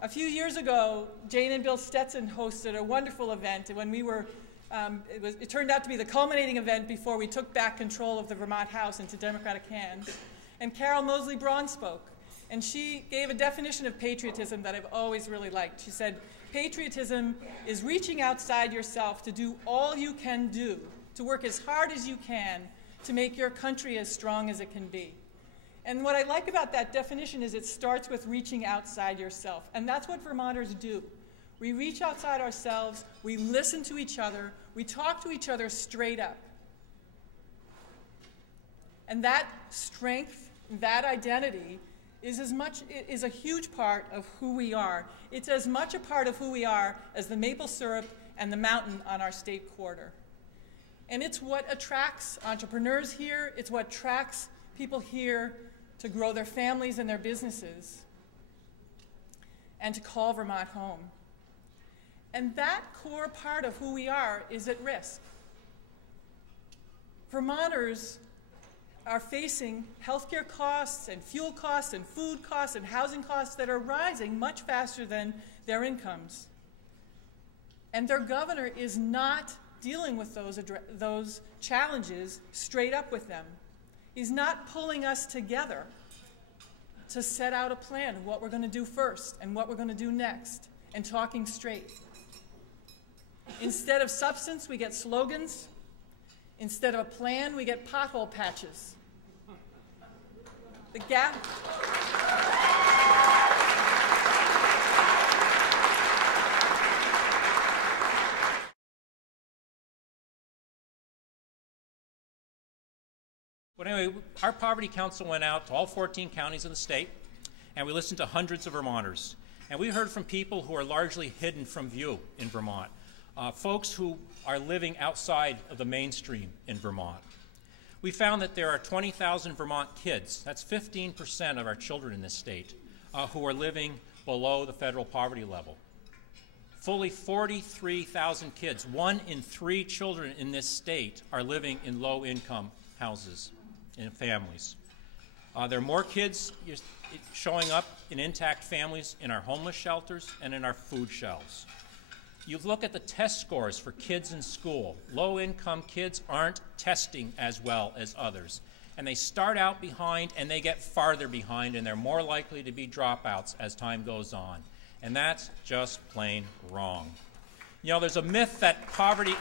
A few years ago, Jane and Bill Stetson hosted a wonderful event when we were, it turned out to be the culminating event before we took back control of the Vermont House into Democratic hands. And Carol Moseley Braun spoke, and she gave a definition of patriotism that I've always really liked. She said, patriotism is reaching outside yourself to do all you can do, to work as hard as you can to make your country as strong as it can be. And what I like about that definition is it starts with reaching outside yourself. And that's what Vermonters do. We reach outside ourselves, we listen to each other, we talk to each other straight up. And that strength, that identity, is a huge part of who we are. It's as much a part of who we are as the maple syrup and the mountain on our state quarter. And it's what attracts entrepreneurs here, it's what attracts people here to grow their families and their businesses, and to call Vermont home. And that core part of who we are is at risk. Vermonters are facing healthcare costs and fuel costs and food costs and housing costs that are rising much faster than their incomes. And their governor is not dealing with those challenges straight up with them. He's not pulling us together to set out a plan of what we're going to do first and what we're going to do next, and talking straight. Instead of substance, we get slogans. Instead of a plan, we get pothole patches. The gap. But anyway, our Poverty Council went out to all 14 counties in the state, and we listened to hundreds of Vermonters. And we heard from people who are largely hidden from view in Vermont, folks who are living outside of the mainstream in Vermont. We found that there are 20,000 Vermont kids, that's 15% of our children in this state, who are living below the federal poverty level. Fully 43,000 kids, 1 in 3 children in this state, are living in low-income houses and families. There are more kids showing up in intact families in our homeless shelters and in our food shelves. You look at the test scores for kids in school. Low-income kids aren't testing as well as others. And they start out behind and they get farther behind, and they're more likely to be dropouts as time goes on. And that's just plain wrong. You know, there's a myth that poverty...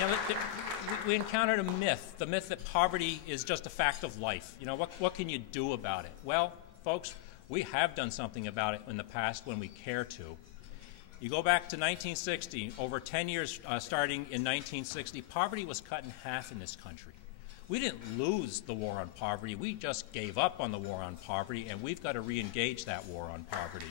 You know, we encountered a myth, the myth that poverty is just a fact of life. You know, what can you do about it? Well, folks, we have done something about it in the past when we care to. You go back to 1960, over 10 years starting in 1960, poverty was cut in half in this country. We didn't lose the war on poverty, we just gave up on the war on poverty, and we've got to re-engage that war on poverty.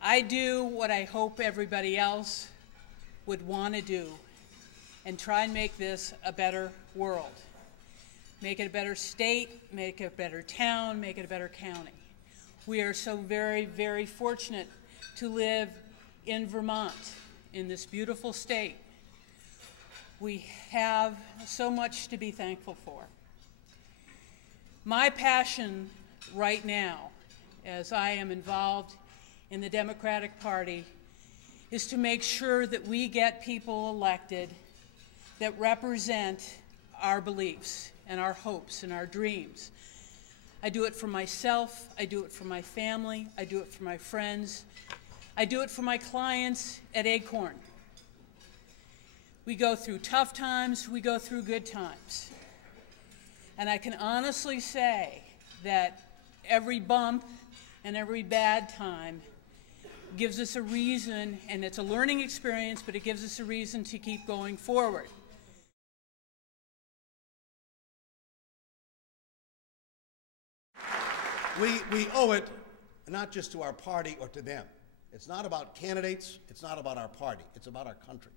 I do what I hope everybody else would want to do, and try and make this a better world. Make it a better state, make it a better town, make it a better county. We are so very, very fortunate to live in Vermont, in this beautiful state. We have so much to be thankful for. My passion right now, as I am involved in the Democratic Party, is to make sure that we get people elected that represent our beliefs and our hopes and our dreams. I do it for myself, I do it for my family, I do it for my friends, I do it for my clients at Acorn. We go through tough times, we go through good times. And I can honestly say that every bump and every bad time gives us a reason, and it's a learning experience, but it gives us a reason to keep going forward. We owe it not just to our party or to them. It's not about candidates, it's not about our party, it's about our country.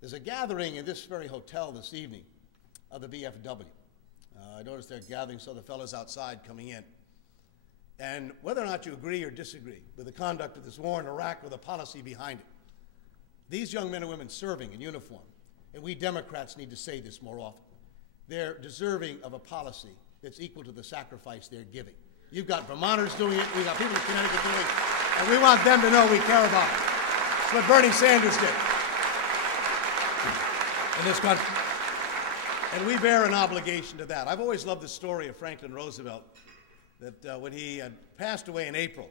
There's a gathering in this very hotel this evening of the VFW. I noticed they're gathering some of the fellows outside coming in. And whether or not you agree or disagree with the conduct of this war in Iraq or the policy behind it, these young men and women serving in uniform, and we Democrats need to say this more often, they're deserving of a policy that's equal to the sacrifice they're giving. You've got Vermonters doing it, we've got people in Connecticut doing it, and we want them to know we care about it. It's what Bernie Sanders did in this country. And we bear an obligation to that. I've always loved the story of Franklin Roosevelt, that when he had passed away in April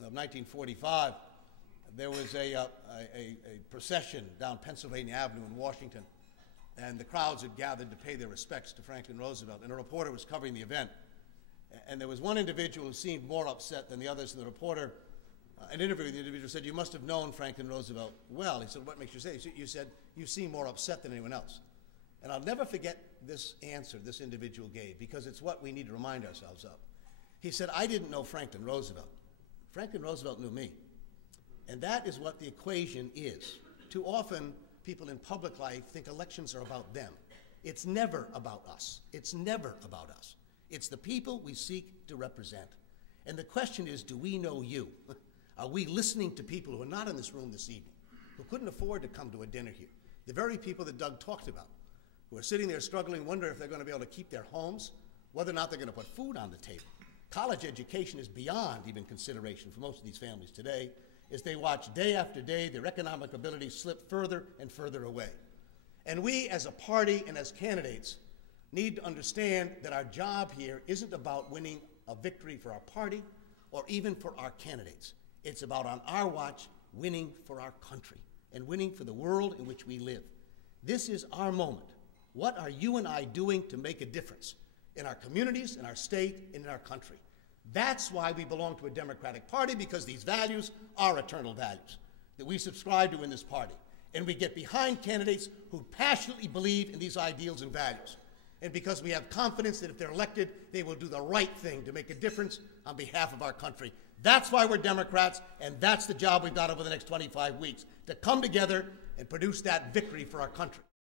of 1945, there was a procession down Pennsylvania Avenue in Washington, and the crowds had gathered to pay their respects to Franklin Roosevelt, and a reporter was covering the event. And there was one individual who seemed more upset than the others, and the reporter, an interview with the individual, said, "You must have known Franklin Roosevelt well." He said, "What makes you say?" You said, "You seem more upset than anyone else." And I'll never forget this answer this individual gave, because it's what we need to remind ourselves of. He said, "I didn't know Franklin Roosevelt. Franklin Roosevelt knew me." And that is what the equation is. Too often, people in public life think elections are about them. It's never about us. It's never about us. It's the people we seek to represent. And the question is, do we know you? Are we listening to people who are not in this room this evening, who couldn't afford to come to a dinner here? The very people that Doug talked about, who are sitting there struggling, wonder if they're going to be able to keep their homes, whether or not they're going to put food on the table. College education is beyond even consideration for most of these families today, as they watch day after day their economic abilities slip further and further away. And we as a party and as candidates need to understand that our job here isn't about winning a victory for our party or even for our candidates. It's about, on our watch, winning for our country and winning for the world in which we live. This is our moment. What are you and I doing to make a difference in our communities, in our state, and in our country? That's why we belong to a Democratic Party, because these values are eternal values that we subscribe to in this party. And we get behind candidates who passionately believe in these ideals and values. And because we have confidence that if they're elected, they will do the right thing to make a difference on behalf of our country. That's why we're Democrats, and that's the job we've got over the next 25 weeks, to come together and produce that victory for our country.